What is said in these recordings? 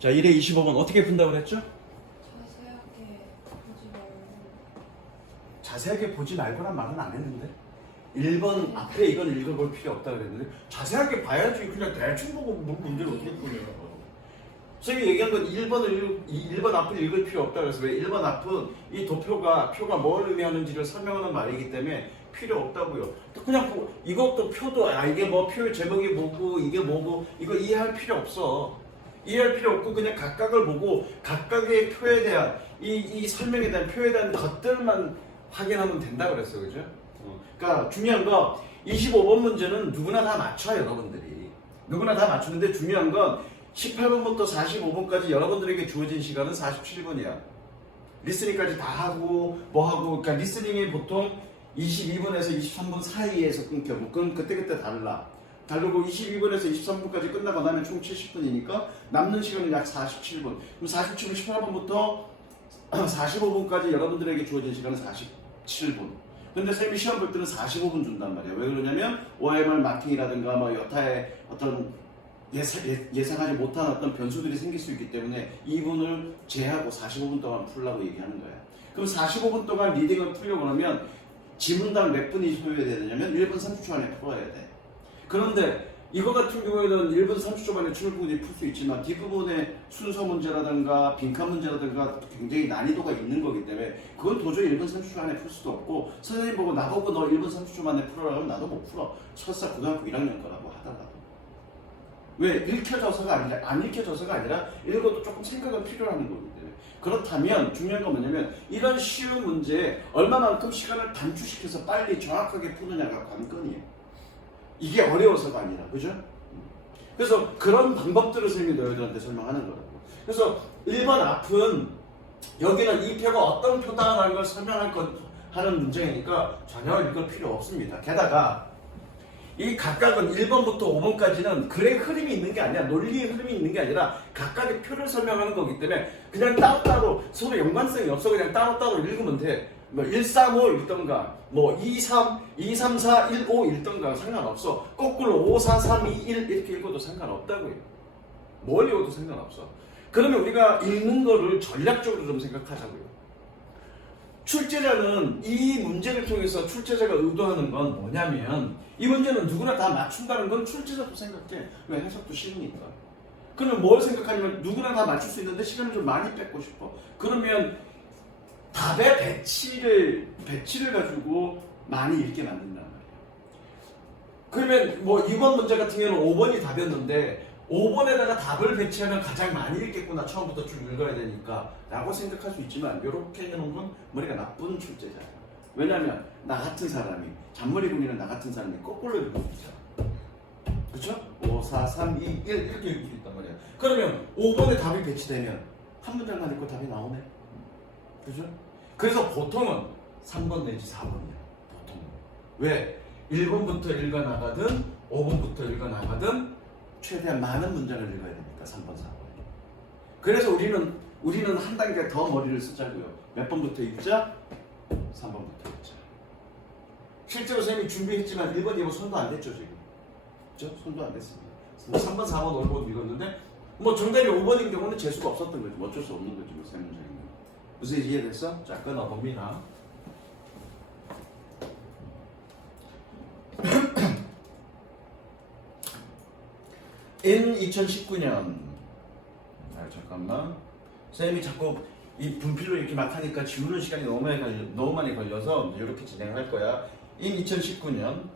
자, 1에 25번 어떻게 푼다고 그랬죠? 자세하게 보지 말고란 말은 안 했는데 1번 앞에 이건 읽어볼 필요 없다고 그랬는데 자세하게 봐야지. 그냥 대충 보고 문제를 어떻게 풀려요. 선생님이 얘기한 건 1번 앞을 읽을 필요 없다고 해서 왜 1번 앞은 이 도표가 뭘 의미하는지를 설명하는 말이기 때문에 필요 없다고요. 또 그냥 이것도 표도 이게 뭐 표의 제목이 뭐고 이게 뭐고 이거 이해할 필요 없어. 이해할 필요 없고 그냥 각각을 보고 각각의 표에 대한 이 설명에 대한 표에 대한 것들만 확인하면 된다고 그랬어요. 그죠? 그러니까 중요한 거 25번 문제는 누구나 다 맞춰요. 여러분들이 누구나 다 맞추는데 중요한 건 18번부터 45번까지 여러분들에게 주어진 시간은 47분이야. 리스닝까지 다 하고 뭐 하고 그러니까 리스닝이 보통 22분에서 23분 사이에서 끊겨. 그건 그때그때 다르고 22분에서 23분까지 끝나고 나면 총 70분이니까 남는 시간은 약 47분. 그럼 47분 18번부터 45분까지 여러분들에게 주어진 시간은 47분. 근데 쌤이 시험 볼 때는 45분 준단 말이에요. 왜 그러냐면 OMR 마킹이라든가 뭐 여타의 어떤 예상하지 못한 어떤 변수들이 생길 수 있기 때문에 2분을 제하고 45분 동안 풀라고 얘기하는 거야. 그럼 45분 동안 리딩을 풀려고 하면 지문당 몇 분이 소요해야 되냐면 1분 30초 안에 풀어야 돼. 그런데 이거 같은 경우에는 1분 30초 만에 충분히 풀 수 있지만 뒷부분에 순서 문제라든가 빈칸 문제라든가 굉장히 난이도가 있는 거기 때문에 그건 도저히 1분 30초 안에 풀 수도 없고 선생님 보고 나보고 너 1분 30초 만에 풀어라 하면 나도 못 풀어. 설사 고등학교 1학년 거라고 하다가 왜? 읽혀져서가 아니라 안 읽혀져서가 아니라 읽어도 조금 생각은 필요한 거기 때문에 그렇다면 중요한 건 뭐냐면 이런 쉬운 문제에 얼마만큼 시간을 단축시켜서 빨리 정확하게 푸느냐가 관건이에요. 이게 어려워서가 아니라 그죠? 그래서 그런 방법들을 선생님이 너희들한테 설명하는 거라고. 그래서 1번 앞은 여기는 이 표가 어떤 표다라는 걸 하는 문제이니까 전혀 읽을 필요 없습니다. 게다가 이 각각은 1번부터 5번까지는 글의 흐름이 있는 게 아니라 논리의 흐름이 있는 게 아니라 각각의 표를 설명하는 거기 때문에 그냥 따로따로 서로 연관성이 없어 그냥 따로따로 읽으면 돼. 뭐 135 읽던가 뭐 234 15 읽던가 상관없어. 거꾸로 54321 이렇게 읽어도 상관없다고요. 뭘 읽어도 상관없어. 그러면 우리가 읽는 거를 전략적으로 좀 생각하자고요. 출제자는 이 문제를 통해서 출제자가 의도하는 건 뭐냐면 이 문제는 누구나 다 맞춘다는 건 출제자도 생각해. 왜? 해석도 쉬우니까. 그러면 뭘 생각하냐면 누구나 다 맞출 수 있는데 시간을 좀 많이 뺏고 싶어. 그러면 답의 배치를 가지고 많이 읽게 만든단 말이에요. 그러면 뭐 이번 문제 같은 경우는 5번이 답이었는데 5번에다가 답을 배치하면 가장 많이 읽겠구나. 처음부터 쭉 읽어야 되니까 라고 생각할 수 있지만 이렇게 해놓은 건 머리가 나쁜 출제자예요. 왜냐하면 나 같은 사람이 잔머리 굴리는 나 같은 사람이 거꾸로 읽을 수 있잖아. 그렇죠? 5, 4, 3, 2, 1 이렇게 읽을 수 있단 말이야. 그러면 5번에 답이 배치되면 한 문장만 읽고 답이 나오네. 그죠? 그래서 보통은 3번 내지 4번이야. 보통은. 왜? 1번부터 읽어나가든 5번부터 읽어나가든 최대한 많은 문장을 읽어야 되니까 3번, 4번. 그래서 우리는 한 단계 더 머리를 쓰자고요. 몇 번부터 읽자? 3번부터 읽자. 실제로 선생님이 준비했지만 1번, 2번 손도 안 댔죠 지금. 그죠? 손도 안 댔습니다. 3번, 4번, 5번 읽었는데 뭐 정답이 5번인 경우는 재수가 없었던 거지. 어쩔 수 없는 거지. 세 문장이면. 무슨 이해됐어? 자, 끊어봅니다. In 2019년 잠깐만 선생님이 자꾸 이 분필로 이렇게 막 하니까 지우는 시간이 너무 많이 걸려서 이렇게 진행할 거야. In 2019년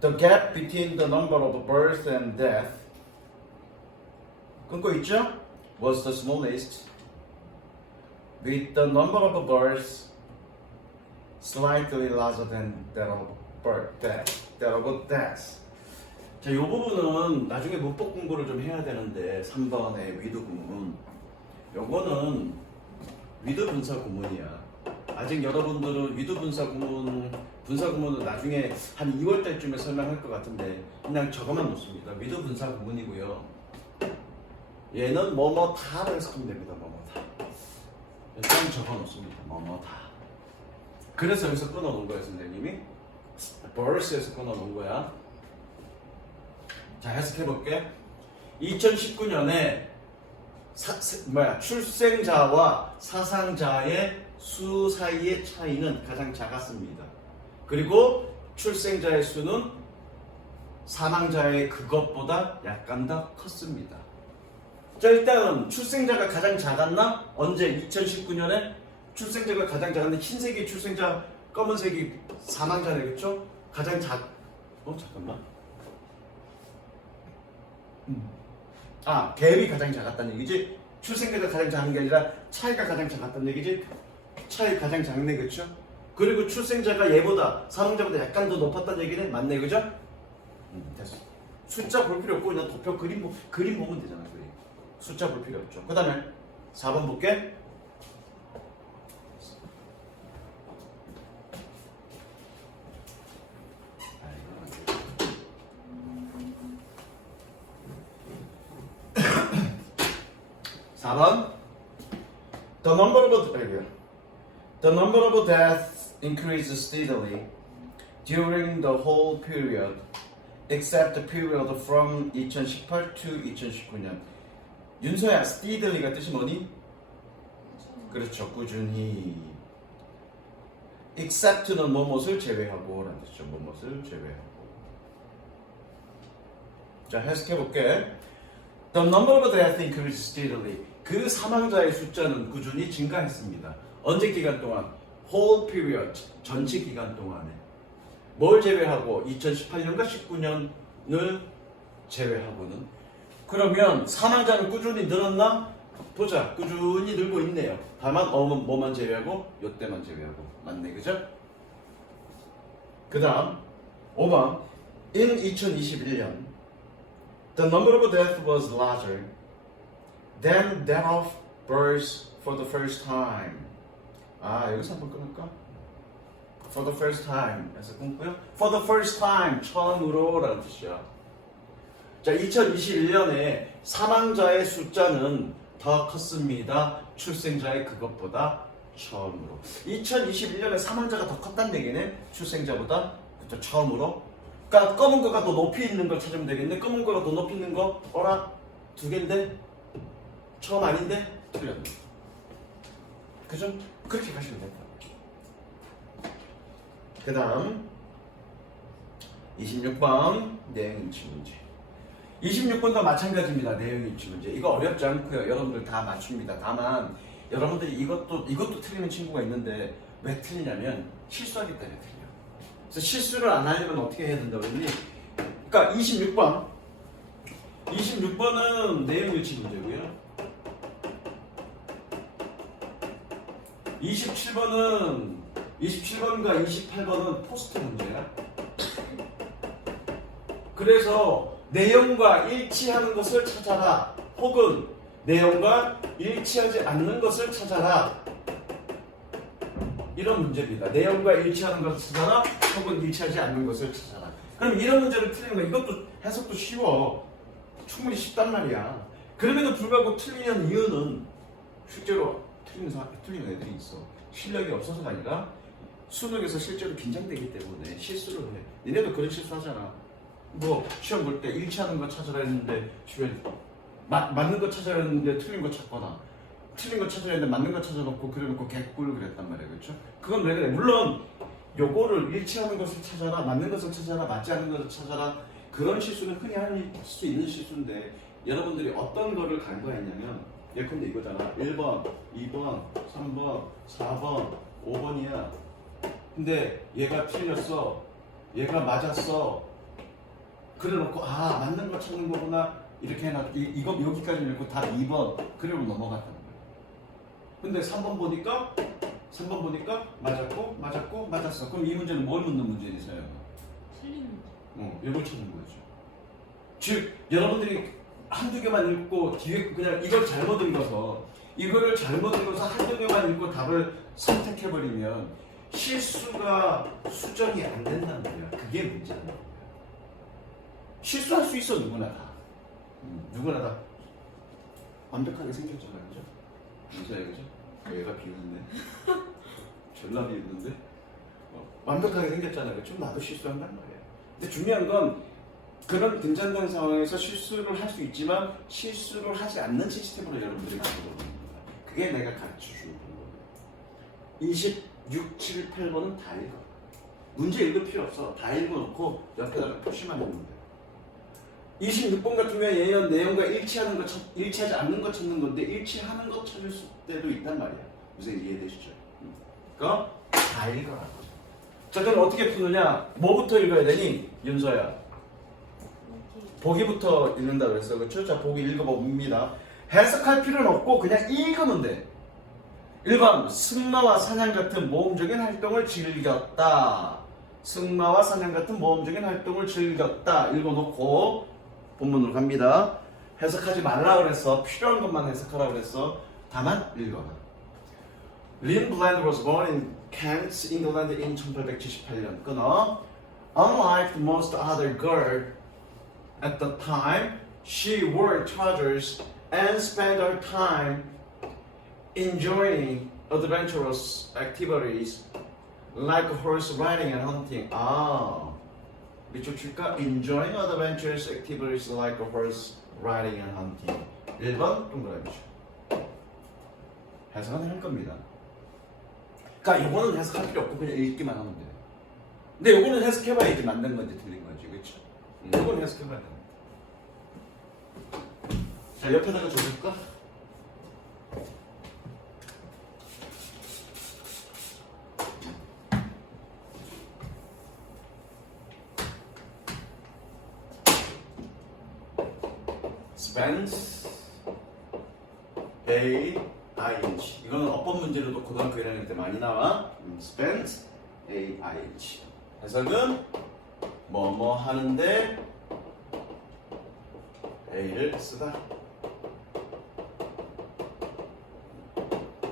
The gap between the number of birth and death 끊고 있죠? Was the smallest with the number of births slightly larger than that of death. 자, 이 부분은 나중에 문법 공부를 좀 해야 되는데 3번의 with 구문 요거는 with 분사 구문이야. 아직 여러분들은 with 분사 구문은 나중에 한 2월 달쯤에 설명할 것 같은데 그냥 적어만 놓습니다. with 분사 구문이고요. 얘는 뭐뭐다로 해석하면 됩니다. 뭐뭐다. 일단 적어 놓습니다. 뭐뭐다. 그래서 여기서 끊어 놓은 거예요, 선생님이. birth에서 끊어 놓은 거야. 자, 해석해 볼게. 2019년에 출생자와 사상자의 수 사이의 차이는 가장 작았습니다. 그리고 출생자의 수는 사망자의 그것보다 약간 더 컸습니다. 자, 일단 출생자가 가장 작았나? 언제? 2019년에 출생자가 가장 작았는데 흰색이 출생자, 검은색이 사망자네, 그쵸? 가장 잠깐만. 갭이 가장 작았다는 얘기지? 출생자가 가장 작은 게 아니라 차이가 가장 작았다는 얘기지? 차이 가장 작네, 그쵸? 그리고 출생자가 얘보다 사망자보다 약간 더 높았다는 얘기는 맞네, 그죠? 됐어. 숫자 볼 필요 없고 그냥 도표 그림 보면 되잖아, 그림. 숫자 볼 필요 없죠. 그 다음에 4번 볼게. The number of deaths increased steadily during the whole period, except the period from 2018 to 2019년. 윤서야, steadily 가 뜻이 뭐니? 그렇죠, 꾸준히. except는 뭐뭇을 제외하고 라는 뜻이죠. 뭐뭇을 제외하고. 자, 해석해 볼게. The number of deaths increased steadily. 그 사망자의 숫자는 꾸준히 증가했습니다. 언제 기간 동안? whole period, 전체 기간 동안에. 뭘 제외하고? 2018년과 19년을 제외하고는. 그러면 사망자는 꾸준히 늘었나? 보자. 꾸준히 늘고 있네요. 다만 뭐만 제외하고? 요때만 제외하고. 맞네, 그죠? 그 다음 5번. In 2021년 the number of deaths was larger than that of births for the first time. 여기서 한번 끊을까? For the first time 해서 끊고요. For the first time, 처음으로 라는 뜻이야. 자, 2021년에 사망자의 숫자는 더 컸습니다. 출생자의 그것보다 처음으로. 2021년에 사망자가 더 컸다는 얘기네. 출생자보다. 그쵸, 처음으로. 그러니까 검은 거가 더 높이 있는 걸 찾으면 되겠네. 검은 거가 더 높이 있는 거 어라? 두 개인데? 처음 아닌데? 틀렸네. 그죠? 그렇게 가시면 된다. 그 다음 26번 내용일치 문제. 26번도 마찬가지입니다. 내용일치 문제. 이거 어렵지 않고요. 여러분들 다 맞춥니다. 다만 여러분들이 이것도 틀리는 친구가 있는데 왜 틀리냐면 실수하기 때문에 틀려. 그래서 실수를 안 하려면 어떻게 해야 된다고 했니? 그러니까 26번은 내용일치 문제고요. 27번과 28번은 포스트 문제야. 그래서 내용과 일치하는 것을 찾아라. 혹은 내용과 일치하지 않는 것을 찾아라. 이런 문제입니다. 내용과 일치하는 것을 찾아라. 혹은 일치하지 않는 것을 찾아라. 그럼 이런 문제를 틀리는 거, 이것도 해석도 쉬워. 충분히 쉽단 말이야. 그럼에도 불구하고 틀리는 이유는 실제로 틀리는 애들이 있어. 실력이 없어서가 아니라 수능에서 실제로 긴장되기 때문에 실수를 해. 니네도 그런 실수 하잖아. 뭐 시험 볼 때 일치하는 거 찾으라 했는데 주변 맞는 거 찾아야 했는데 틀린 거 찾거나 틀린 거 찾아야 했는데 맞는 거 찾아놓고 그래놓고 개꿀 그랬단 말이야. 그렇죠? 그건 왜 그래? 물론 요거를 일치하는 것을 찾아라, 맞는 것을 찾아라, 맞지 않는 것을 찾아라, 그런 실수는 흔히 할 수 있는 실수인데 여러분들이 어떤 거를 간과했냐면 예컨대 이거잖아. 1번, 2번, 3번, 4번, 5번이야. 근데 얘가 틀렸어. 얘가 맞았어. 그래놓고 맞는 거 찾는 거구나. 이렇게 해놔. 이거 여기까지 읽고 답 2번. 그리고 넘어갔다는 거야. 근데 3번 보니까 맞았고 맞았어. 그럼 이 문제는 뭘 묻는 문제니세요? 틀린 문제. 이걸 찾는 거죠. 즉 여러분들이 한두 개만 읽고 뒤에 그냥 이걸 잘못 읽어서 한두 개만 읽고 답을 선택해버리면 실수가 수정이 안 된다는 거야. 그게 문제라는 거야. 실수할 수 있어. 누구나 다. 누구나 다 완벽하게 생겼잖아. 그죠? 진짜요, 그죠? 얘가 비웃는데 졸라 비웃는데 완벽하게 생겼잖아. 그죠? 나도 실수한단 말이야. 근데 중요한 건 그런 긴장된 상황에서 실수를 할 수 있지만 실수를 하지 않는 시스템으로 여러분들이 만들어 겁니다. 그게 내가 가르쳐주는 방법이에요. 26, 7, 8번은 다 읽어. 문제 읽을 필요 없어. 다 읽어놓고 옆에다가 표시만 해놓으면 돼. 26번 같은 경우에 얘는 내용과 일치하지 않는 거 찾는 건데 일치하는 거 찾을 때도 있단 말이야. 무슨 이해되시죠? 그러니까 다 읽어라. 자, 그럼 어떻게 푸느냐? 뭐부터 읽어야 되니? 윤서야. 보기부터 읽는다 그랬어. 그렇죠? 자, 보기 읽어봅니다. 해석할 필요는 없고 그냥 읽으면 돼. 1번 승마와 사냥 같은 모험적인 활동을 즐겼다. 승마와 사냥 같은 모험적인 활동을 즐겼다. 읽어놓고 본문으로 갑니다. 해석하지 말라 그랬어. 필요한 것만 해석하라 그랬어. 다만 읽어라. 린 블랜드 was born in Kent, England in 1878년. 끊어. Unlike most other girls at the time, she wore trousers and spent her time enjoying adventurous activities like horse riding and hunting. 밑줄 칠까? Enjoying adventurous activities like horse riding and hunting. 1번 동그라미죠. 해석은 할 겁니다. 그러니까 이거는 해석할 필요 없고 그냥 읽기만 하면 돼요. 근데 이거는 해석해봐야지 맞는 건지 틀린 건지, 그렇죠? 이거는 해석해봐야 됩니다. 자, 옆에다가 줘볼까? spends a ing. 이거는 어법 문제로도 고등학교 1학년 때 많이 나와. spends a ing. 해석은 뭐뭐 하는데 a를 쓰다.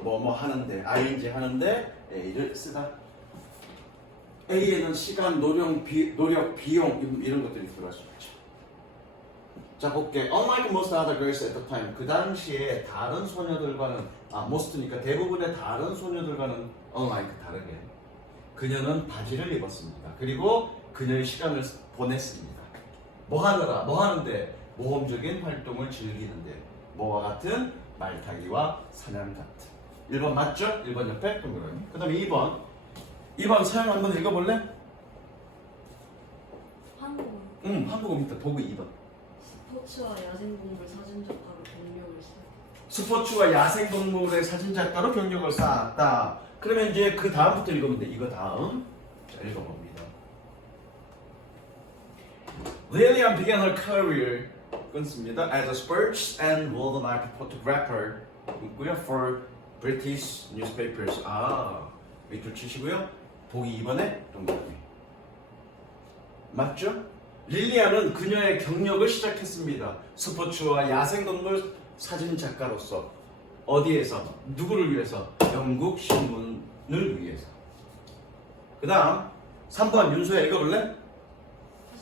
뭐뭐 하는데 ing 하는데 a를 쓰다. a에는 시간, 노력, 비용 이런 것들이 들어갈 수 있죠. 자, 볼게. Unlike most other girls at the time, 그 당시에 다른 소녀들과는 most니까 대부분의 다른 소녀들과는 unlike 다르게 그녀는 바지를 입었습니다. 그리고 그녀의 시간을 보냈습니다. 뭐 하느라? 뭐 하는데? 모험적인 활동을 즐기는데 뭐와 같은? 말타기와 사냥 같은. 1번 맞죠? 1번 옆에 동그라미. 그 다음에 2번 사연 한번 읽어볼래? 한국어. 한국어 밑에 보고 2번. 스포츠와 야생동물 사진작가로 경력을 쌓았다. 스포츠와 야생동물의 사진작가로 경력을 쌓았다. 그러면 이제 그 다음부터 읽으면 돼. 이거 다음. 자, 읽어봅니다. Lillian began her career 끊습니다. As a sports and wildlife photographer 있고요. For British newspapers. 밑줄 치시고요. 보기 2번에 동그라미. 맞죠? 릴리안은 그녀의 경력을 시작했습니다. 스포츠와 야생동물 사진작가로서. 어디에서? 누구를 위해서? 영국 신문을 위해서. 그 다음 3번 윤소야 읽어볼래?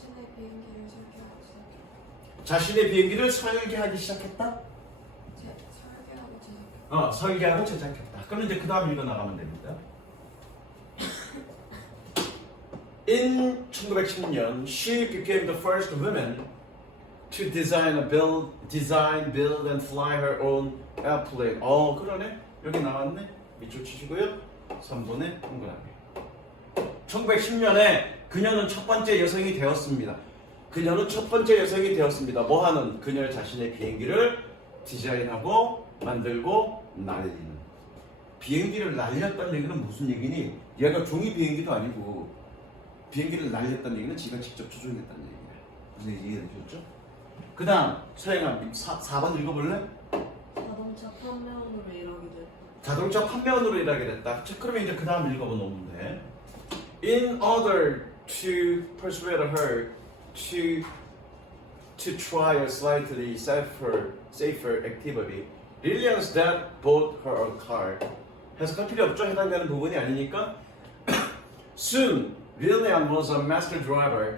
자신의 비행기를 설계하기 시작했다. 자신의 비행기를 설계하기 시작했다? 설계하고 제작했다. 설계하고 제작했다. 그럼 이제 그 다음 읽어 나가면 됩니다. In 1910년, she became the first woman to design, build and fly her own airplane. 그러네. 여기 나왔네. 밑줄 치시고요. 3번에 동그라미. 1910년에 그녀는 첫 번째 여성이 되었습니다. 그녀는 첫 번째 여성이 되었습니다. 뭐 하는? 그녀 자신의 비행기를 디자인하고 만들고 날리는. 비행기를 날렸다는 얘기는 무슨 얘기니? 얘가 종이 비행기도 아니고 비행기를 날렸다는 얘기는 지가 직접 조종했다는 얘기야. 무슨 얘기 이해되셨죠? 그 다음 서영아 4번 읽어볼래? 자동차 판매원으로 일하게 됐다. 자동차 판매원으로 일하게 됐다. 자, 그러면 이제 그 다음 읽어보면 돼. In order to persuade her to try a slightly safer activity, Lillian's dad bought her a car. 해석할 필요 없죠? 해당되는 부분이 아니니까. Soon, Lillian was a master driver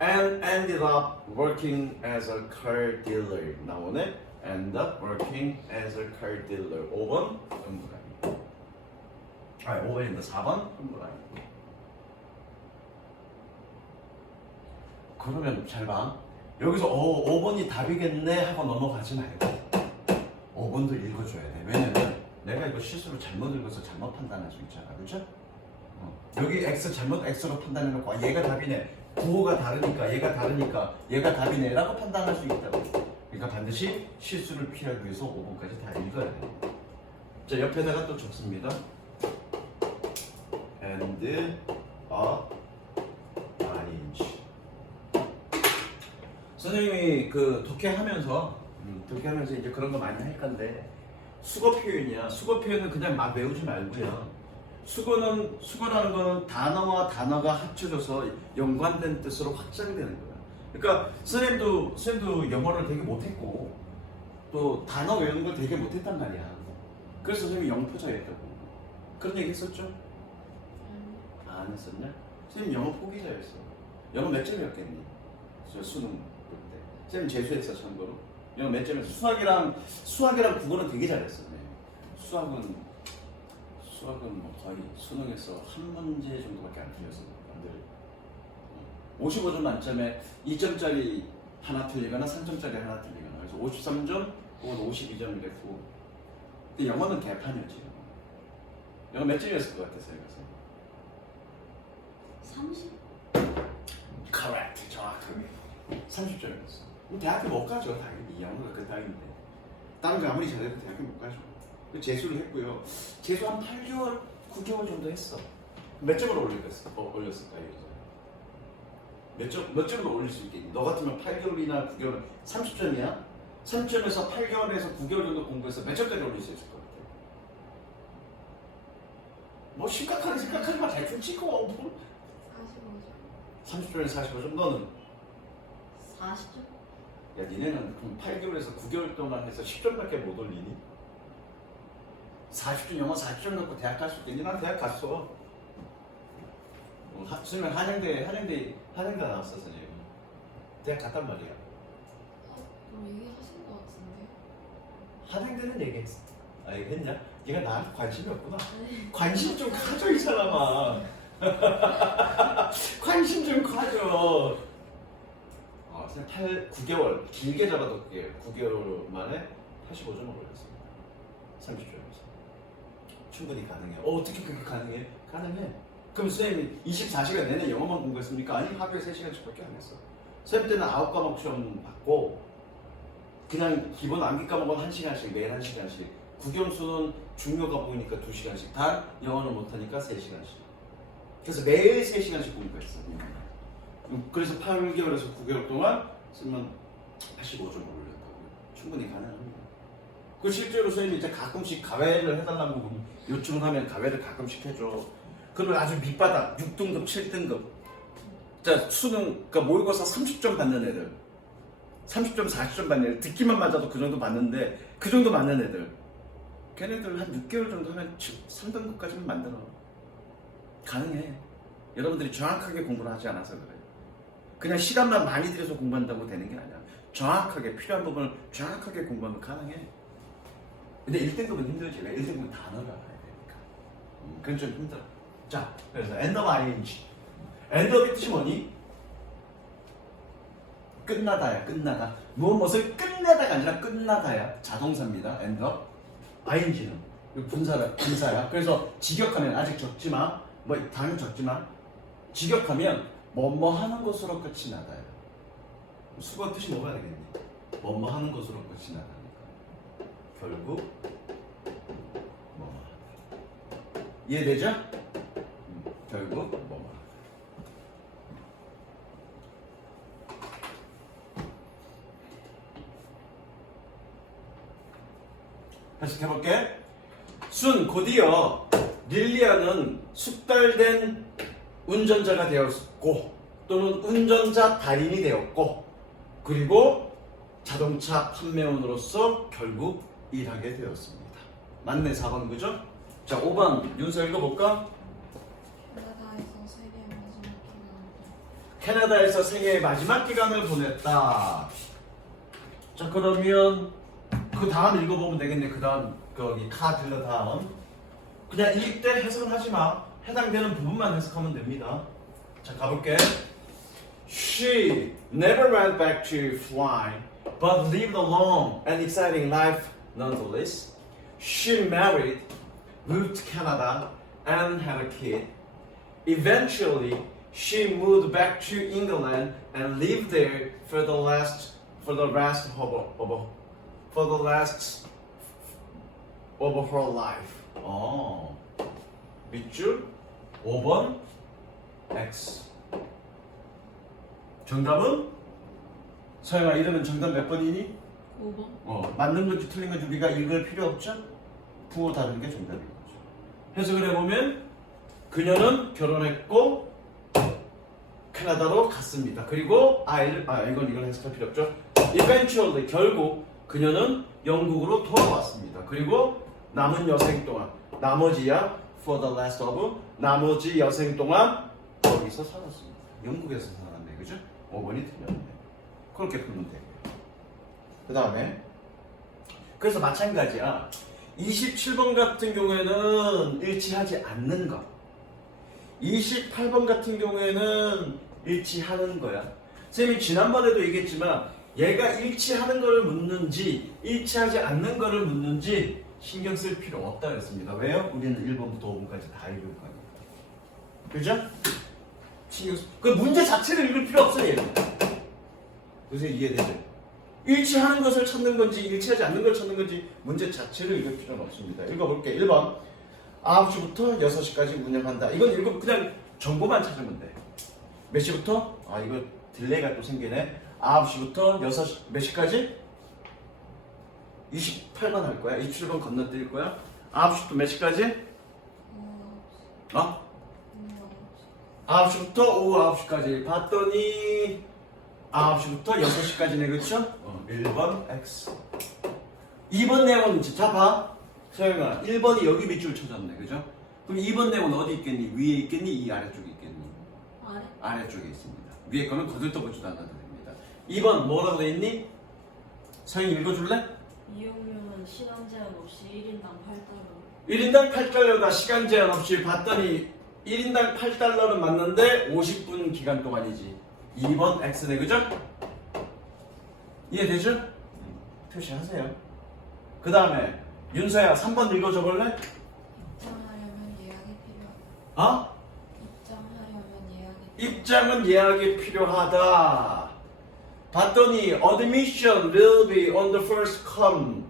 and ended up working as a car dealer. 나오네. End up working as a car dealer. 5번 동그라미. 5번인데 4번 동그라미. 그러면 잘 봐. 여기서 5번이 답이겠네 하고 넘어가지 말고 5번도 읽어줘야 돼. 왜냐면 내가 이거 실수로 잘못 읽어서 잘못 판단할 수 있잖아. 그죠? 여기 X 잘못 X로 판단해놓고 아, 얘가 답이네. 구호가 다르니까 얘가 다르니까 얘가 답이네 라고 판단할 수 있다고. 그러니까 반드시 실수를 피하기 위해서 5번까지 다 읽어야 돼. 자, 옆에다가 또 적습니다. And a orange. 선생님이 그 독해하면서 이제 그런 거 많이 할 건데 수거 표현이야. 수거 표현은 그냥 막 외우지 말고요. 수거라는 거는 단어와 단어가 합쳐져서 연관된 뜻으로 확장되는 거야. 그러니까 선생님도 영어를 되게 못했고 또 단어 외우는 걸 되게 못했단 말이야. 그래서 선생님이 영포자였다고. 그런 얘기 했었죠? 안 했었냐? 선생님 영어 포기자였어. 영어 몇 점이었겠니? 저 수능 때. 선생님 재수했어 참고로. 영어 몇 점이었어? 수학이랑 국어는 되게 잘했어. 네. 수학은 뭐 거의 수능에서 한 문제 정도밖에 안 틀렸어. 안 들려. 55점 만점에 2점짜리 하나 틀리거나 3점짜리 하나 틀리거나. 그래서 53점 혹은 52점을 냈고. 근데 영어는 개판이었지. 영어 몇 점이었을 것 같았어요? 30? Correct. 정확하게 30점이었어. 대학교 못 가죠. 당연히 영어가 그 따위인데. 다른 거 아무리 잘해도 대학교 못 가죠. 재수를 했고요. 재수 한 8개월, 9개월 정도 했어. 몇 점으로 올렸을까 이거? 몇 점으로 올릴 수 있겠니? 너 같으면 8개월이나 9개월, 30점이야? 3점에서 8개월에서 9개월 정도 공부해서 몇 점까지 올릴 수 있을 것 같아? 뭐 심각하지 마. 대충 치고 뭐. 45점. 30점에서 45점. 너는? 40점? 야 니네는 그럼 8개월에서 9개월 동안 해서 10점밖에 못 올리니? 40점 영어 40점 갖고 대학 갈 수 있겠니? 난 대학 갔어. 선생님 한양대 나왔어 선생님. 대학 갔단 말이야. 그럼 얘기하신 것 같은데. 한양대는 얘기했어. 아 얘기했냐? 얘가 나한테 관심이 없구나. 네. 관심 좀 가져 이 사람아. 관심 좀 가져. 9개월 길게 잡아도 9개월 만에 85점을 올렸습니다. 30점에서. 충분히 가능해요. 어떻게 그게 가능해? 가능해. 그럼 선생님이 24시간 내내 영어만 공부했습니까? 아니 하루에 3시간씩밖에 안 했어. 선생님 때는 9과목 시험 받고 그냥 기본 암기 과목은 1시간씩 매일 1시간씩 국영수는 중요가 보이니까 2시간씩 단 영어는 못하니까 3시간씩 그래서 매일 3시간씩 공부했어. 그래서 8개월에서 9개월 동안 쓰면 85점을 올렸다고요. 충분히 가능합니다. 그 실제로 선생님이 이제 가끔씩 가외를 해달라고 요청을 하면 가외를 가끔씩 해줘. 그러면 아주 밑바닥 6등급, 7등급. 자, 수능, 그러니까 모의고사 30점 받는 애들. 30점, 40점 받는 애들. 듣기만 맞아도 그 정도 받는데, 그 정도 맞는 애들. 걔네들 한 6개월 정도 하면 3등급까지는 만들어. 가능해. 여러분들이 정확하게 공부를 하지 않아서 그래요. 그냥 시간만 많이 들여서 공부한다고 되는 게 아니야. 정확하게 필요한 부분을 정확하게 공부하면 가능해. 근데 1등급은 힘들지. 왜? 1등급은 단어를 알아야 되니까. 그건 좀 힘들어. 자, 그래서 end of ing. end of의 뜻이 뭐니? 끝나다야, 끝나다. 무엇을 끝내다가 아니라 끝나다야. 자동사입니다. end of. ing는 분사야. 그래서 직역하면 아직 적지 마. 뭐 단어 적지 마. 직역하면 뭐뭐 하는 것으로 끝이 나다야. 수거 뜻이 뭐가 되겠니? 뭐뭐 하는 것으로 끝이 나다니까. 결국 뭐뭐 하다. 이해되죠? 결국 뭐뭐 하다. 다시 해볼게. 순 곧이어 릴리아는 숙달된 운전자가 되었고 또는 운전자 달인이 되었고 그리고 자동차 판매원으로서 결국 일하게 되었습니다. 맞네. 4번 그죠? 자 5번 윤서 읽어볼까? 캐나다에서 생애의 마지막 기간을 보냈다. 자 그러면 그 다음 읽어보면 되겠네. 그 다음 거기 카딜러 다음 그냥 이때 해석은 하지마. 해당되는 부분만 해석하면 됩니다. 자 가볼게. She never went back to flying, but lived a long and exciting life nonetheless. She married, moved to Canada, and had a kid. Eventually, she moved back to England and lived there for the rest of her life. 밑줄 5번 X. 정답은? 서영아 이러면 정답 몇 번이니? 5번. 맞는 건지 틀린 건지 우리가 읽을 필요 없죠? 부호 다른 게 정답인 거죠. 해석을 해보면 그녀는 결혼했고 캐나다로 갔습니다. 그리고 이건 해석할 필요 없죠. Eventually 결국 그녀는 영국으로 돌아왔습니다. 그리고 남은 여생 동안 나머지야 for the rest of 나머지 여생 동안 거기서 살았습니다. 영국에서 살았네, 그죠? 5번이 틀렸네. 그렇게 풀면 되고요. 그 다음에 그래서 마찬가지야. 27번 같은 경우에는 일치하지 않는 것. 28번 같은 경우에는 일치하는 거야. 선생님이 지난번에도 얘기했지만 얘가 일치하는 거를 묻는지 일치하지 않는 거를 묻는지 신경 쓸 필요 없다 그랬습니다. 왜요? 우리는 1번부터 5번까지 다 읽을 거니까. 그죠? 그 문제 자체를 읽을 필요 없어요, 얘는. 그래서 이해되죠? 일치하는 것을 찾는 건지 일치하지 않는 걸 찾는 건지 문제 자체를 읽을 필요는 없습니다. 읽어볼게. 1번 9시부터 6시까지 운영한다. 이건 읽어 그냥 정보만 찾으면 돼. 몇 시부터? 이거 딜레이가 또 생기네. 9시부터 6시 몇 시까지? 28번 할 거야. 27번 건너뛸 거야. 9시부터 몇 시까지? 9시부터 오후 9시까지 봤더니 9시부터 6시까지네, 그렇죠? 1번 X. 2번 내용은 자 봐. 서영아, 1번이 여기 밑줄 쳐졌네, 그죠? 그럼 2번 내용은 어디 있겠니? 위에 있겠니? 이 아래쪽에 있겠니? 아래쪽에 있습니다. 위에 거는 거들떠보지도 않아도 됩니다. 2번 뭐라고 돼 있니? 서영이 읽어줄래? 이용료는 시간 제한 없이 1인당 8달러. 1인당 8달러가 시간 제한 없이 봤더니 1인당 8달러는 맞는데 50분 기간 동안이지. 2번 X네, 그죠? 이해되죠? 표시하세요. 그 다음에 윤서야 3번 읽어줘 볼래? 입장하려면 예약이 필요하다. 입장은 예약이 필요하다. 봤더니 admission will be on the first come,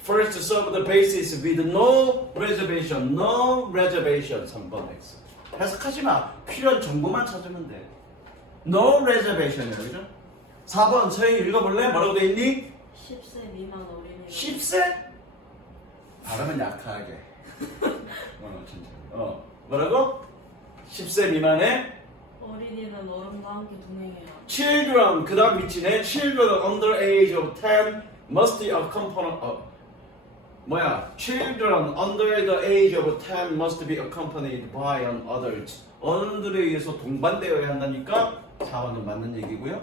first served basis with no reservation. 3번 X. 해석하지 마. 필요한 정보만 찾으면 돼. No reservation이야, 그죠? 4번 서영이 읽어볼래? 뭐라고 돼 있니? 10세 미만 어린이. 10세? 발음은 약하게. 천천히. 뭐라고? 10세 미만의 어린이는 어른과 함께 동행해야. children, 그 다음 밑이네. children under age of 10 must accompany, children under the age of 10 must be accompanied by an adult. 어른들에 의해서 동반되어야 한다니까 4번은 맞는 얘기고요.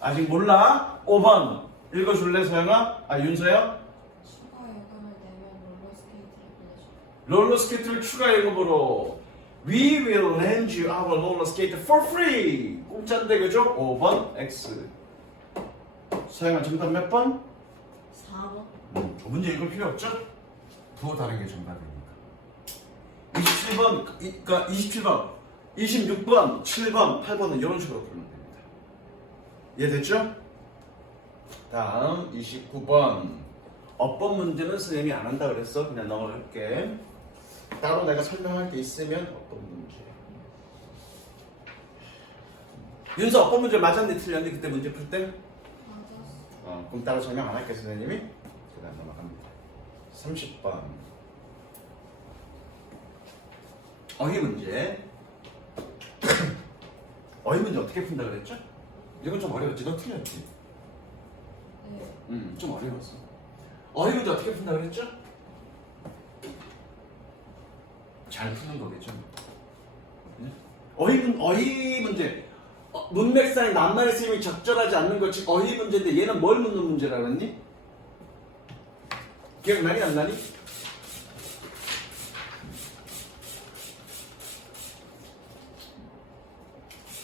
아직 몰라? 5번 읽어줄래, 서영아? 윤서야? 추가 요금을 내면 롤러스케이트를 빌려줘. 롤러스케이트를 추가 요금으로 We will lend you our roller skate for free. 공짜인데, 그죠? 5번 X. 서영아 정답 몇 번? 4번. 문제 읽을 필요 없죠? 부호 다른 게 정답이니까. 27번, 그러니까 27번, 26번, 7번, 8번은 이런 식으로 풀면 됩니다. 이해됐죠? 다음 29번. 어법 문제는 선생님이 안 한다 그랬어. 그냥 넘어갈게. 따로 내가 설명할 게 있으면 어법 문제. 윤서 어법 문제 맞았니 틀렸니 그때 문제 풀 때? 맞았어. 그럼 따로 설명 안 할게 선생님이. 그 다음 넘어갑니다. 30번. 어휘 문제. 어휘 문제 어떻게 푼다 그랬죠? 이건 좀 어려웠지. 너 틀렸지? 네. 좀 어려웠어. 어휘 문제 어떻게 푼다 그랬죠? 잘 푸는 거겠죠. 어휘 문제. 문맥상의 낱말의 쓰임이 적절하지 않는 것, 즉 어휘 문제인데 얘는 뭘 묻는 문제라 그랬니? 기억나니 안 나니?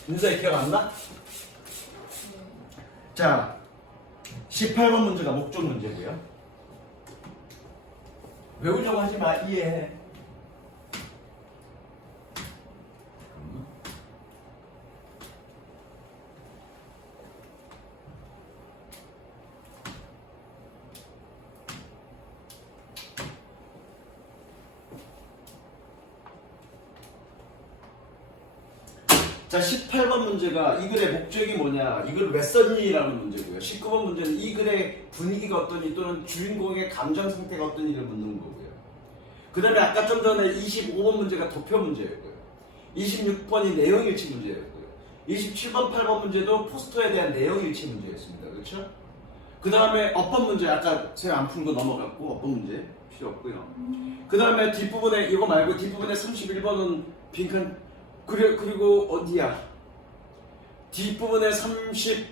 윤서야 기억 안 나? 자, 18번 문제가 목적 문제고요. 외우려고 하지 마. 이해해. 자, 18번 문제가 이 글의 목적이 뭐냐, 이 글을 왜 썼니라는 문제고요. 19번 문제는 이 글의 분위기가 어떠니 또는 주인공의 감정 상태가 어떠니를 묻는 거고요. 그 다음에 아까 좀 전에 25번 문제가 도표 문제였고요. 26번이 내용 일치 문제였고요. 27번, 8번 문제도 포스터에 대한 내용 일치 문제였습니다. 그렇죠? 그 다음에 어법 문제, 아까 제가 안 푼 거 넘어갔고 어법 문제 필요 없고요. 그 다음에 뒷부분에 이거 말고 뒷부분에 31번은 빈칸, 그리고 어디야? 뒷부분에 36,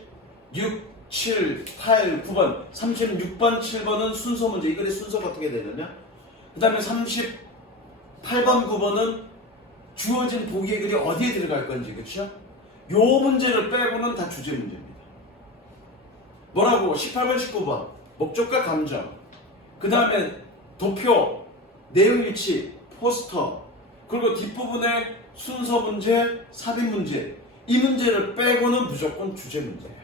7, 8, 9번 36번, 7번은 순서 문제. 이 글의 순서가 어떻게 되느냐? 그 다음에 38번, 9번은 주어진 보기의 글이 어디에 들어갈 건지, 그쵸? 요 문제를 빼고는 다 주제 문제입니다. 뭐라고? 18번, 19번 목적과 감정, 그 다음에 도표, 내용 일치, 포스터, 그리고 뒷부분에 순서 문제, 삽입 문제, 이 문제를 빼고는 무조건 주제 문제예요.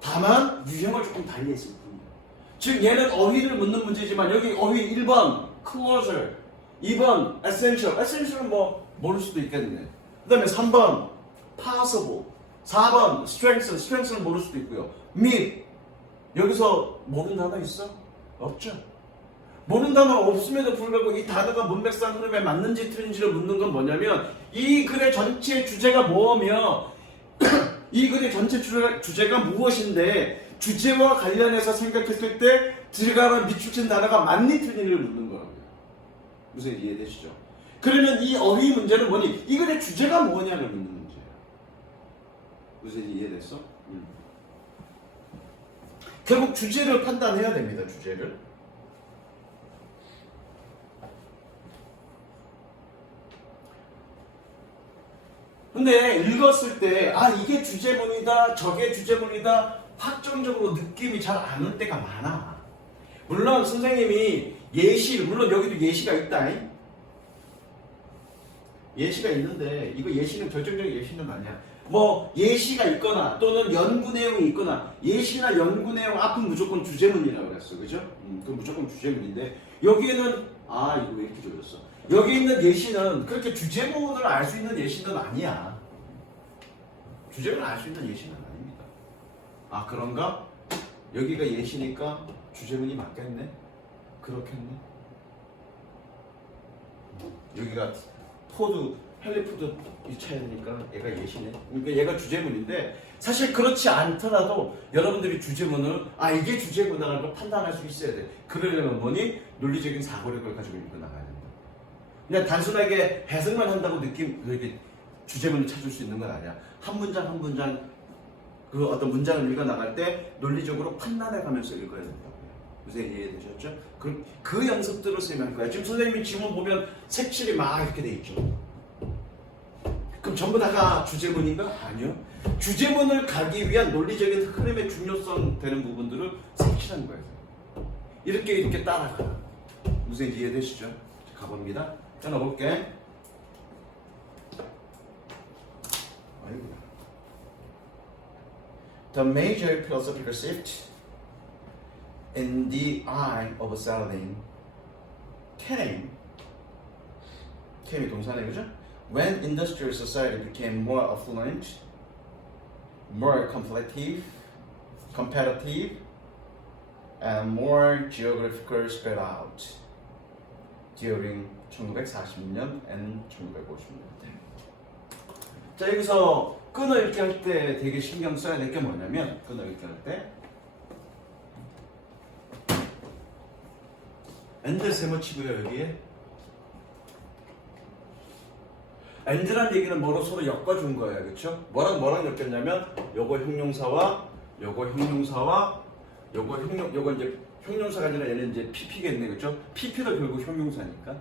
다만 유형을 조금 달리 했을 뿐이에요. 즉 얘는 어휘를 묻는 문제지만 여기 어휘 1번 closer, 2번 essential, essential은 뭐 모를 수도 있겠네. 그 다음에 3번 possible, 4번 strengthen, strengthen은 모를 수도 있고요. meet, 여기서 모르는 단어 있어? 없죠. 모르는 단어가 없음에도 불구하고 이 단어가 문맥상 흐름에 맞는지 틀린지를 묻는 건 뭐냐면 이 글의 전체 주제가 뭐며 이 글의 전체 주제가 무엇인데 주제와 관련해서 생각했을 때 들어가는 밑줄친 단어가 맞니 틀린지를 묻는 거라고요. 무슨 이해되시죠? 그러면 이 어휘 문제는 뭐니? 이 글의 주제가 뭐냐를 묻는 문제예요. 무슨 이해됐어? 결국 주제를 판단해야 됩니다. 주제를. 근데 읽었을 때 이게 주제문이다 저게 주제문이다 확정적으로 느낌이 잘 안 올 때가 많아. 물론 선생님이 물론 여기도 예시가 있다. 예시가 있는데 이거 예시는 결정적인 예시는 아니야. 뭐 예시가 있거나 또는 연구 내용이 있거나 예시나 연구 내용 앞은 무조건 주제문이라고 그랬어. 그죠? 그 무조건 주제문인데 여기에는 이거 왜 이렇게 조졌어? 여기 있는 예시는 그렇게 주제문을 알 수 있는 예시는 아니야. 주제문을 알 수 있는 예시는 아닙니다. 그런가? 여기가 예시니까 주제문이 맞겠네? 그렇겠네? 여기가 헬리푸드 이 차이니까 얘가 예시네. 그러니까 얘가 주제문인데 사실 그렇지 않더라도 여러분들이 주제문을 이게 주제문이라는 걸 판단할 수 있어야 돼. 그러려면 뭐니? 논리적인 사고력을 가지고 읽고 나가야 된다. 그냥 단순하게 해석만 한다고 이렇게 주제문을 찾을 수 있는 건 아니야. 한 문장 한 문장 그 어떤 문장을 읽어 나갈 때 논리적으로 판단해 가면서 읽어야 된다고요. 무슨 이해되셨죠? 그 연습들을 쓰면 할 거야. 지금 선생님이 지문 보면 색칠이 막 이렇게 돼 있죠. 그럼 전부 다가 주제문인가? 아니요. 주제문을 가기 위한 논리적인 흐름의 중요성 되는 부분들을 색칠한 거예요. 이렇게 따라가. 무슨 이해되시죠? 가봅니다. 끊어볼게. The major philosophical shift in the eye of Saladin came 동사네, 그죠? When industrial society became more affluent, more competitive, and more geographical spread out during 1940년 and 1950년대. 자, 여기서 끊어 읽기 할 때 되게 신경 써야 될 게 뭐냐면 끊어 읽기 할 때 and 세모치고요. 여기에 and란 얘기는 뭐로 서로 엮어준 거예요. 그쵸? 뭐랑 엮였냐면 요거 형용사와 요거 이제 형용사가 아니라 얘는 이제 PP겠네. 그쵸? PP도 결국 형용사니까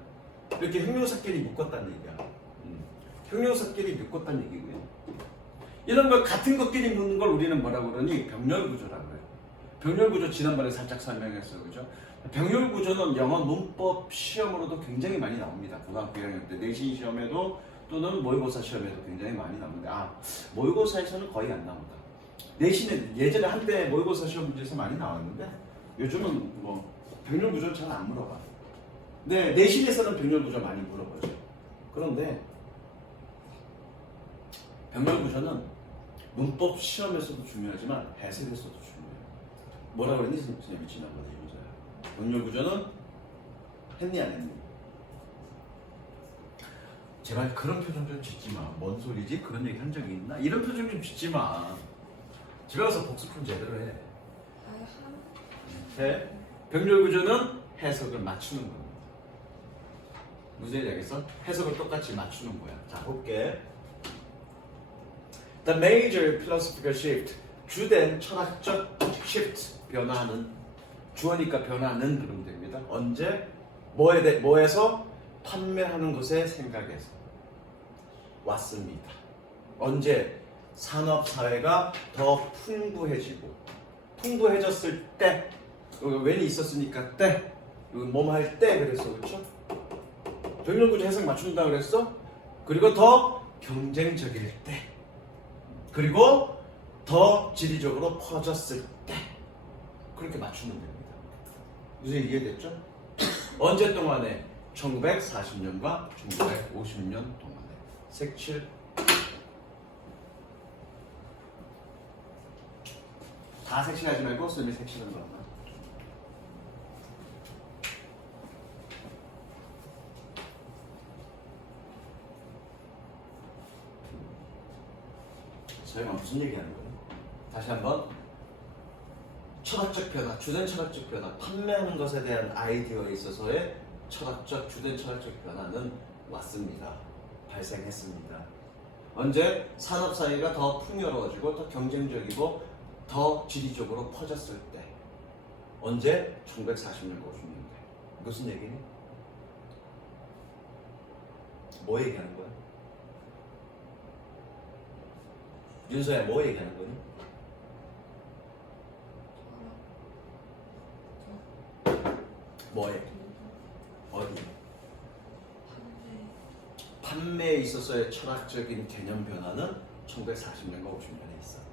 이렇게 형용사끼리 묶었다는 얘기야. 형용사끼리 묶었다는 얘기고요. 이런 거 같은 것끼리 묻는 걸 우리는 뭐라고 그러니 병렬구조라고 해요. 병렬구조 지난번에 살짝 설명했어요. 그죠? 병렬구조는 영어 문법 시험으로도 굉장히 많이 나옵니다. 고등학교 1학년 때 내신 시험에도 또는 모의고사 시험에도 굉장히 많이 나오는데 모의고사에서는 거의 안 나온다. 내신은 예전에 한때 모의고사 시험 문제에서 많이 나왔는데 요즘은 뭐 병렬구조는 잘 안 물어봐. 네, 내신에서는 병렬구조 많이 물어보죠. 그런데 병렬구조는 문법 시험에서도 중요하지만 해석에서도 중요해요. 뭐라 그랬니 선생님이 지난번에 이 문제야. 병렬구조는 했니 안 했니? 제발 그런 표정 좀 짓지 마. 뭔 소리지? 그런 얘기 한 적이 있나? 이런 표정 좀 짓지 마. 집에 가서 복습 좀 제대로 해. 해. 병렬구조는 해석을 맞추는 겁니다. 무슨 얘기 알겠어? 해석을 똑같이 맞추는 거야. 자, 볼게. The major philosophical shift. 주된 철학적 shift. 변화는. 주어니까 변화는 그러면 됩니다. 언제? 뭐에서? 판매하는 것의 생각에서. 왔습니다. 언제? 산업사회가 더 풍부해졌을 때. 웬이 있었으니까 때. 뭐뭐 할 때 그랬어. 그렇죠? 병렬구조 해석 맞춘다 그랬어? 그리고 더 경쟁적일 때. 그리고 더 지리적으로 퍼졌을 때. 그렇게 맞추면 됩니다. 무슨 이해됐죠? 언제 동안에? 1940년과 1950년 동안에. 색칠. 다 색칠하지 말고 선생님이 색칠한 거만. 저희가 무슨 얘기하는 거예요? 다시 한번. 철학적 변화, 주된 철학적 변화, 판매하는 것에 대한 아이디어에 있어서의 주된 철학적 변화는 왔습니다. 발생했습니다. 언제? 산업사회가 더 풍요로워지고 더 경쟁적이고 더 지리적으로 퍼졌을 때. 언제? 1940년, 50년대. 무슨 얘기니? 뭐 얘기하는 거야? 윤서야, 뭐 얘기하는 거니? 뭐에? 어디? 판매에 있어서의 철학적인 개념 변화는 1940년과 50년에 있었다.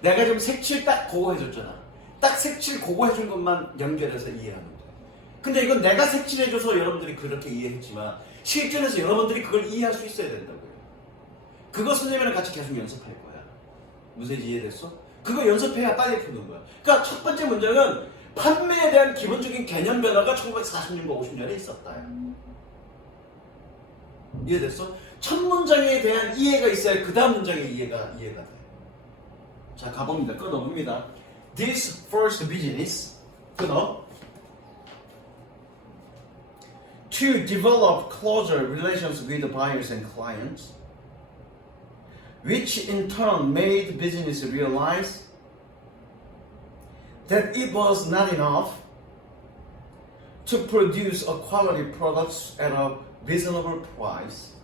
내가 지금 색칠 딱 그거 해줬잖아. 딱 색칠 그거 해준 것만 연결해서 이해하면 돼. 근데 이건 내가 색칠해줘서 여러분들이 그렇게 이해했지만 실전에서 여러분들이 그걸 이해할 수 있어야 된다고요. 그거 선생님이랑 같이 계속 연습할 거야. 무슨 이해됐어? 그거 연습해야 빨리 푸는 거야. 그러니까 첫 번째 문제는 판매에 대한 기본적인 개념 변화가 1940년과 50년에 있었다. 이해됐어? 첫 문장에 대한 이해가 있어야 그 다음 문장의 이해가 돼. 자, 가봅니다. 끊어봅니다. This first business, 끊어. To develop closer relations with buyers and clients, which in turn made business realize that it was not enough to produce a quality products at a reasonable price.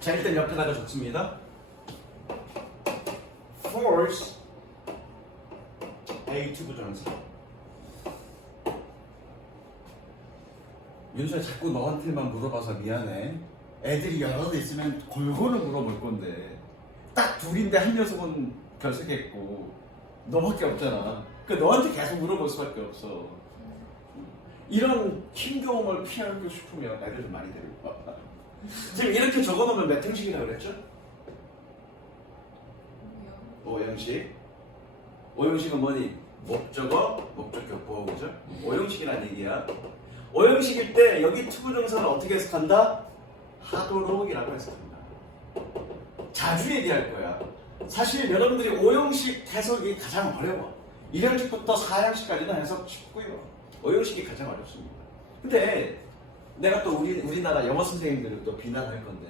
자, 일단 옆에다가 적습니다. Force A2 부정사. 윤수야, 자꾸 너한테만 물어봐서 미안해. 애들이 여러 대 있으면 골고루 물어볼 건데 딱 둘인데 한 녀석은 결석했고 너밖에 없잖아. 그러니까 너한테 계속 물어볼 수밖에 없어. 이런 힘겨움을 피하고 싶으면 애들 좀 많이 데리고 와. 지금 이렇게 적어놓으면 몇 형식이라고 그랬죠? 5형식. 5형식은 뭐니? 목적어, 목적격, 보어구절. 5형식이란 얘기야. 5형식일 때 여기 투부정사를 어떻게 해석한다? 하도록이라고 해석한다. 자주 얘기할 거야. 사실 여러분들이 5형식 해석이 가장 어려워. 1형식부터 4형식까지는 해석 쉽고요. 5형식이 가장 어렵습니다. 근데 내가 또 우리나라 영어 선생님들을 또 비난할 건데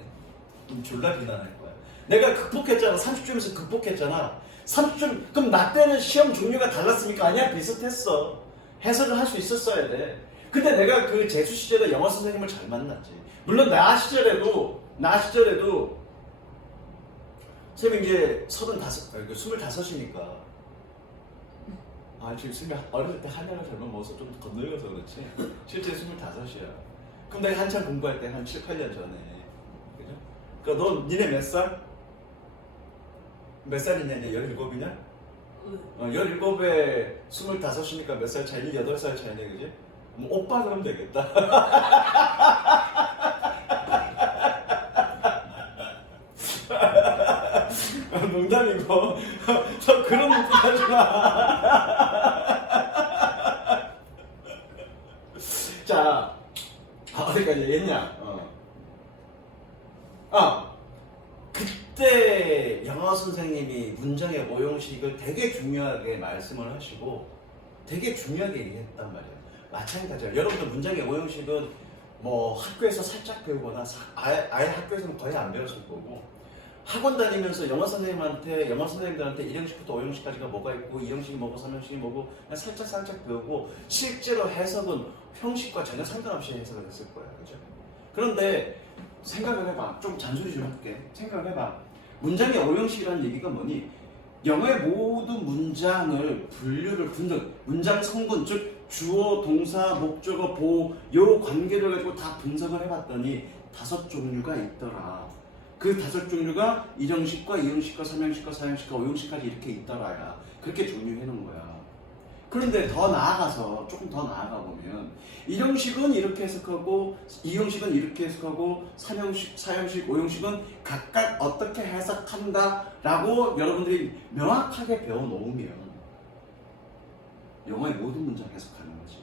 졸라 비난할 거야. 내가 극복했잖아. 30점에서 극복했잖아. 30점, 그럼 나 때는 시험 종류가 달랐습니까? 아니야, 비슷했어. 해석을 할 수 있었어야 돼. 근데 내가 그 재수 시절에 영어 선생님을 잘 만났지. 물론 나 시절에도 선생님 이제 25이니까 지금 어렸을 때 한약을 잘못 먹어서 좀 건너려서 그렇지 실제 25이야. 그럼 내가 한참 공부할 때 한 7, 8년 전에 그죠? 그러니까 너 니네 몇 살? 몇 살이냐 이제 17이냐? 17에 25이니까 몇 살 차이니? 8살 차이네 그지? 뭐 오빠 그러면 되겠다. 농담이고 저 그런 느낌 하지 마. 자 어디까지 얘기했냐? 그때 영어 선생님이 문장의 오형식을 되게 중요하게 말씀을 하시고 되게 중요하게 얘기했단 말이에요. 마찬가지예요. 여러분들 문장의 오형식은 뭐 학교에서 살짝 배우거나 아예 학교에서는 거의 안 배웠을 거고 학원 다니면서 영어 선생님들한테 1형식부터 5형식까지가 뭐가 있고 2형식이 뭐고 3형식이 뭐고 그냥 살짝 배우고 실제로 해석은 형식과 전혀 상관없이 해석을 했을 거예요. 그죠? 그런데 생각을 해봐. 좀 잔소리 좀 할게. 생각을 해봐. 문장의 5형식이라는 얘기가 뭐니? 영어의 모든 문장을 문장 성분 즉 주어, 동사, 목적어, 보호 요 관계를 가지고 다 분석을 해봤더니 5종류가 있더라. 그 5종류가 1형식과 2형식과 3형식과 4형식과 5형식까지 이렇게 있더라야. 그렇게 종류해 놓은 거야. 그런데 조금 더 나아가 보면 1형식은 이렇게 해석하고 2형식은 이렇게 해석하고 3형식, 4형식, 5형식은 각각 어떻게 해석한다라고 여러분들이 명확하게 배워놓으면 영어의 모든 문장 해석하는 거지.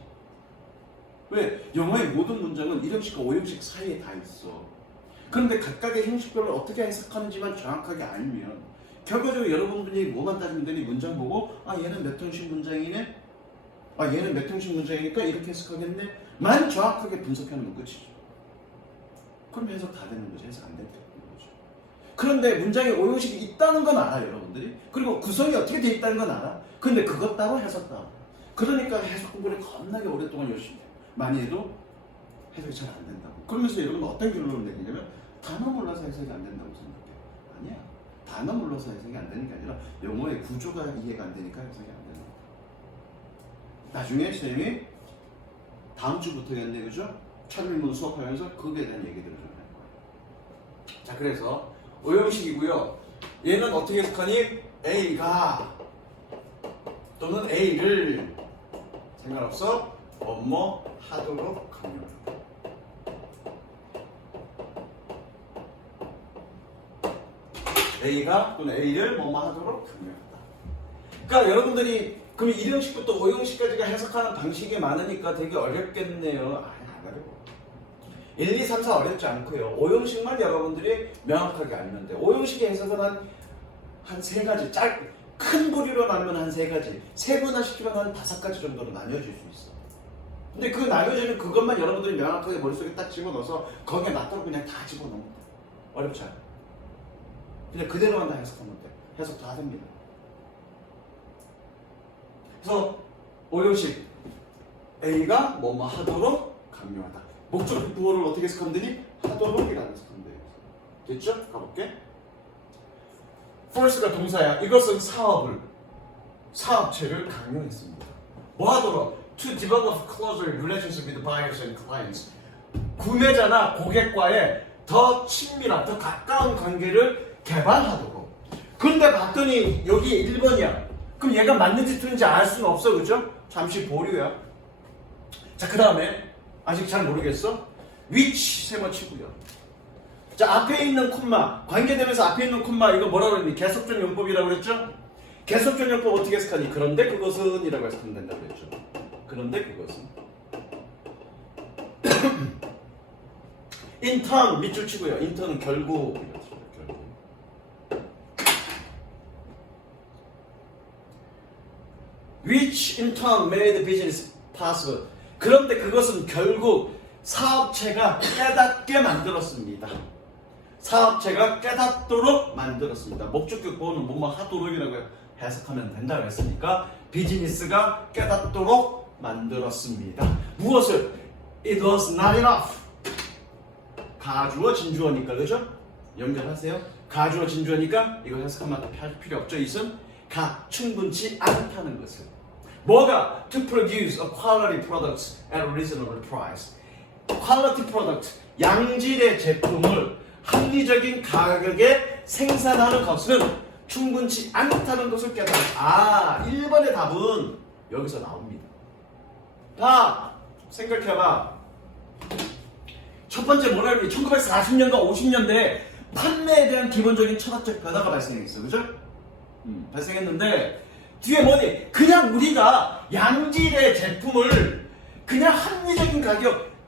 왜? 영어의 모든 문장은 1형식과 5형식 사이에 다 있어. 그런데 각각의 형식별로 어떻게 해석하는지만 정확하게 알면 결과적으로 여러분들이 뭐만 따지면 되니 문장 보고 얘는 몇 형식 문장이네? 얘는 몇 형식 문장이니까 이렇게 해석하겠네? 만 정확하게 분석해놓으면 끝이죠. 그럼 해석 다 되는 거죠. 해석 안 되는 거죠. 그런데 문장에 5형식이 있다는 건 알아요, 여러분들이. 그리고 구성이 어떻게 돼 있다는 건 알아. 근데 그것 따로 해석 따로. 그러니까 해석 공부를 겁나게 오랫동안 열심히 많이 해도 해석이 잘 안 된다고. 그러면서 여러분은 어떤 결론을 내리냐면 단어 몰라서 해석이 안 된다고 생각해. 아니야. 단어 몰라서 해석이 안 되는 게 아니라 영어의 구조가 이해가 안 되니까 해석이 안 되는 거야. 나중에 선생님이 다음 주부터겠네, 그죠? 차별문 수업하면서 그거에 대한 얘기들을 좀 할 거예요. 자, 그래서 5형식이고요. 얘는 어떻게 해석하니? A가 또는 A를 상관없어 뭐뭐 하도록 강요한다. A가 또는 A를 뭐뭐 하도록 강요한다. 그러니까 여러분들이 그럼 1형식부터 5형식까지가 해석하는 방식이 많으니까 되게 어렵겠네요. 안 어려워. 1, 2, 3, 4 어렵지 않고요. 5형식만 여러분들이 명확하게 알면 돼요. 5형식의 해석은 한 3가지, 큰 부리로 나누면 한 3가지, 세분화시키면 한 5가지 정도로 나뉘어질 수 있어. 근데 그 나뉘어지는 그것만 여러분들이 명확하게 머릿속에 딱 집어넣어서 거기에 맞도록 그냥 다 집어넣으면 돼. 어렵지 않아. 그냥 그대로만 다 해석하면 돼. 해석 다 됩니다. 그래서 5형식 A가 뭐뭐 하도록 강요하다. 목적 부호를 어떻게 해석하면 되니? 하도록이라는 해석하면 돼요. 됐죠? 가볼게. force가 동사야. 이것은 사업체를 강요했습니다. 뭐 하도록? To develop closer relationship with buyers and clients. 구매자나 고객과의 더 친밀한, 더 가까운 관계를 개발하도록. 근데 봤더니 여기 1번이야. 그럼 얘가 맞는지 틀린지 알 수는 없어, 그죠? 잠시 보류야. 자, 그 다음에 아직 잘 모르겠어? which 세 번 치고요. 자, 앞에 있는 콤마, 관계되면서 앞에 있는 콤마 이거 뭐라고 그랬니? 계속적 용법이라고 그랬죠? 계속적 용법 어떻게 해석하니? 그런데 그것은 이라고 해석하면 된다고 그랬죠. 그런데 그것은 in turn 밑줄 치고요. in turn은 결국 which in turn made business possible. 그런데 그것은 결국 사업체가 깨닫게 만들었습니다. 사업체가 깨닫도록 만들었습니다. 목적격 보호는 뭐뭐 하도록이라고 해석하면 된다고 했으니까 비즈니스가 깨닫도록 만들었습니다. 무엇을? It was not enough. 가주어 진주어니까 그죠? 연결하세요. 가주어 진주어니까 이거 해석하면 할 필요 없죠. 이은 충분치 않다는 것을. 뭐가? To produce a quality product at a reasonable price. quality product, 양질의 제품을 합리적인 가격에 생산하는 것은 충분치 않다는 것을 깨달아. 1번의 답은 여기서 나옵니다. 봐, 생각해봐. 첫 번째 뭐라 그러니? 1940년과 50년대에 판매에 대한 기본적인 철학적 변화가 발생했어. 그죠? 발생했는데 뒤에 뭐니? 그냥 우리가 양질의 제품을 그냥 합리적인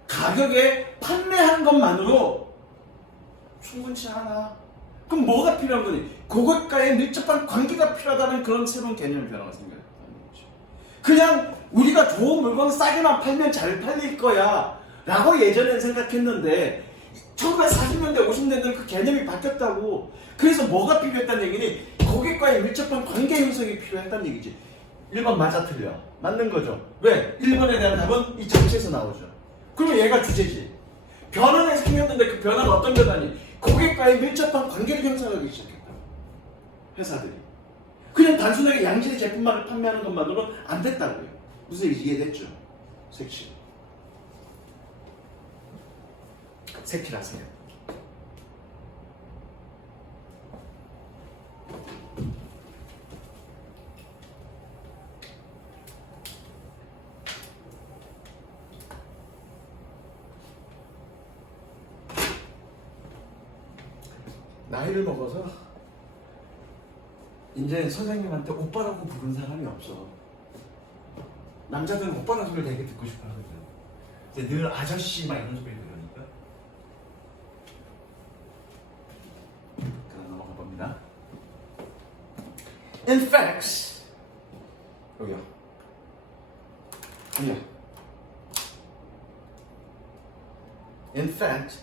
가격에 판매한 것만으로 충분치 않아. 그럼 뭐가 필요한 거니? 그것과의 밀접한 관계가 필요하다는 그런 새로운 개념의 변화가 생겨요. 그냥 우리가 좋은 물건 싸게만 팔면 잘 팔릴 거야 라고 예전엔 생각했는데 1940년대 50년대는 그 개념이 바뀌었다고. 그래서 뭐가 필요했다는 얘기니? 고객과의 밀접한 관계 형성이 필요했다는 얘기지. 1번 맞아 틀려? 맞는 거죠. 왜? 1번에 대한 답은 이 전체에서 나오죠. 그러면 얘가 주제지. 변화가 생겼는데 그 변화가 어떤 변화니? 고객과의 밀접한 관계를 형성하기 시작했다. 회사들이. 그냥 단순하게 양질의 제품만을 판매하는 것만으로는 안 됐다고요. 무슨 얘기인지 이해됐죠? 색칠. 색칠하세요. 나이를 먹어서 이제 선생님한테 오빠라고 부른 사람이 없어. 남자들은 오빠라는 소리를 되게 듣고 싶어 하거든. 근데 늘 아저씨 막 이런 소리 들으니까. 그럼 넘어가 봅니다. In fact, 여기요. 여기요. In fact,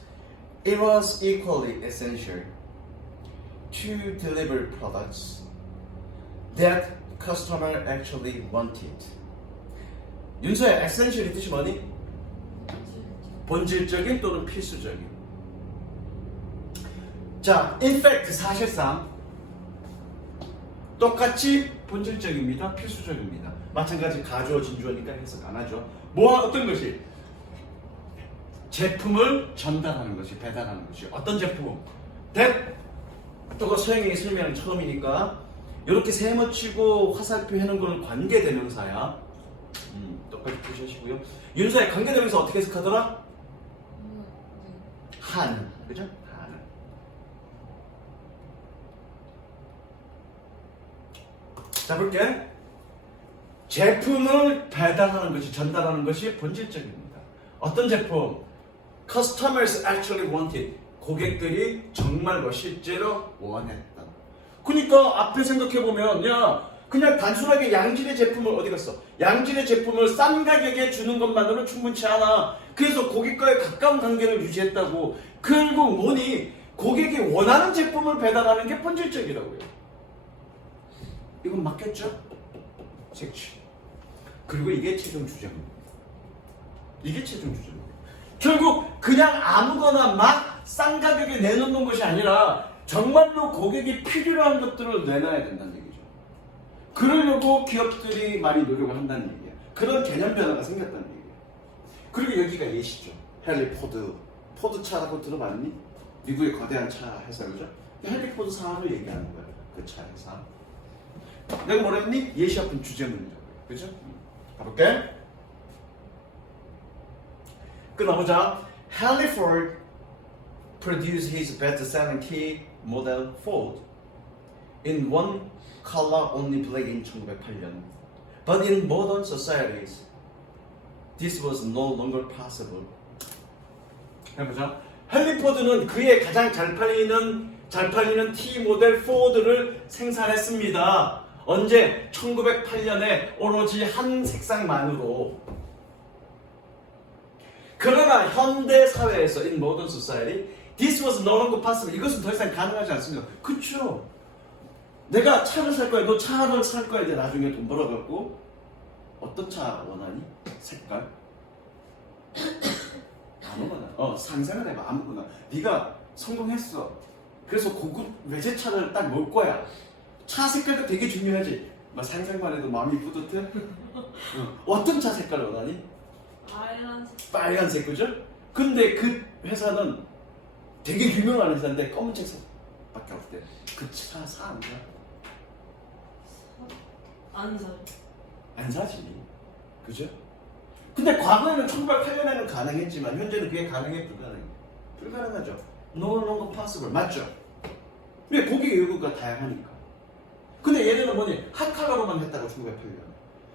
it was equally essential to deliver products that customer actually wanted. 윤서야, essential이 뜻이 뭐니? 본질적인 또는 필수적인. 자, in fact, 사실상 똑같이 본질적입니다. 필수적입니다. 마찬가지 가주어, 진주어니까 해석 안 하죠. 어떤 것이? 제품을 전달하는 것이, 배달하는 것이. 어떤 제품? 또 서영이 설명은 처음이니까 이렇게 세모치고 화살표 해놓은 거는 관계대명사야. 똑같이 표시하시고요. 윤서의 관계대명사 어떻게 해석하더라? 한, 그죠? 한. 자, 볼게. 제품을 배달하는 것이, 전달하는 것이 본질적입니다. 어떤 제품? Customers actually wanted. 고객들이 정말로 실제로 원했다. 그러니까 앞에 생각해보면 야 그냥 단순하게 양질의 제품을 어디 갔어? 양질의 제품을 싼 가격에 주는 것만으로는 충분치 않아. 그래서 고객과의 가까운 관계를 유지했다고. 결국 뭐니? 고객이 원하는 제품을 배달하는 게 본질적이라고요. 이건 맞겠죠? 색칠. 그리고 이게 최종 주장입니다. 이게 최종 주장입니다. 결국 그냥 아무거나 막 싼 가격에 내놓는 것이 아니라 정말로 고객이 필요로 한 것들을 내놔야 된다는 얘기죠. 그러려고 기업들이 많이 노력을 한다는 얘기야. 그런 개념 변화가 생겼다는 얘기야. 그리고 여기가 예시죠. 헨리 포드. 포드차라고 들어봤니? 미국의 거대한 차 회사, 그죠? 헨리 포드 사를 얘기하는 거야. 그 차 회사. 내가 뭐라 했니? 예시 앞은 주제문이라고. 그죠? 가볼게. 끊어보자. 헨리 포드 produced his best-selling T model Ford in one color only black in 1908년. But in modern societies, this was no longer possible. 해보자. 헨리 포드는 그의 가장 잘 팔리는 T 모델 포드를 생산했습니다. 언제? 1908년에 오로지 한 색상만으로. 그러나 현대 사회에서 in modern society, this was no longer possible. 이것은 더 이상 가능하지 않습니다. 그쵸? 내가 차를 살 거야. 너 차를 살 거야. 이제 나중에 돈 벌어갖고 어떤 차 원하니? 색깔? 아무거나. 상상을 해봐. 아무거나. 네가 성공했어. 그래서 고급 외제차를 딱 몰 거야. 차 색깔도 되게 중요하지. 막 상상만 해도 마음이 뿌듯해. 어떤 차 색깔을 원하니? 빨간색. 빨간색, 그죠? 근데 그 회사는 되게 유명한 회사인데 검은색 밖에 없대. 그 차 사 안 사? 안 사. 안 사지. 그죠? 근데 과거에는 1908년에는 가능했지만 현재는 그게 가능해 불가능해? 불가능하죠. No longer possible. 맞죠? 왜 고객의 요구가 다양하니까. 근데 얘네는 뭐니? 핫칼라로만 했다고 1908년.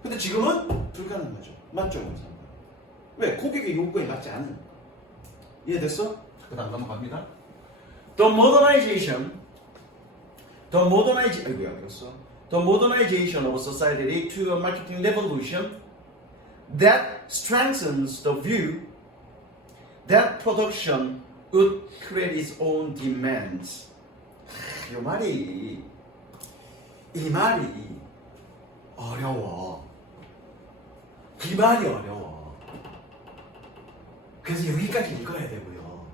근데 지금은 불가능하죠. 맞죠? 왜? 고객의 요구에 맞지 않으니까. 이해됐어? 그 다음 넘어갑니다. The modernization of society to a marketing revolution that strengthens the view that production would create its own demands. 이 말이 어려워. 이 말이 어려워. 그래서 여기까지 읽어야 되고요.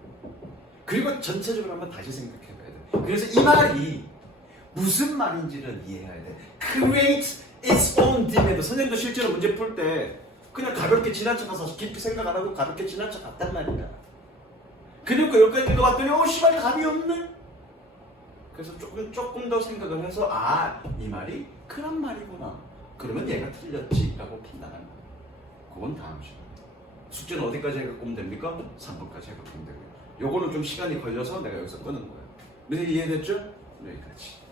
그리고 전체적으로 한번 다시 생각해 봐야 돼. 그래서 이 말이 무슨 말인지를 이해해야 돼. Create its own demand. 선생님도 실제로 문제 풀 때 그냥 가볍게 지나쳐가서 깊이 생각 안 하고 가볍게 지나쳐갔단 말이야. 그러니까 여기까지 읽어봤더니 씨발 감이 없네. 그래서 조금 더 생각을 해서 이 말이 그런 말이구나. 그러면 얘가 틀렸지라고 판단하는 거야. 그건 다음 시간에. 숙제는 어디까지 해갖고 오면 됩니까? 3번까지 해갖고 오면 되고요. 요거는 좀 시간이 걸려서 내가 여기서 끄는 거예요. 근데 이해됐죠? 여기까지.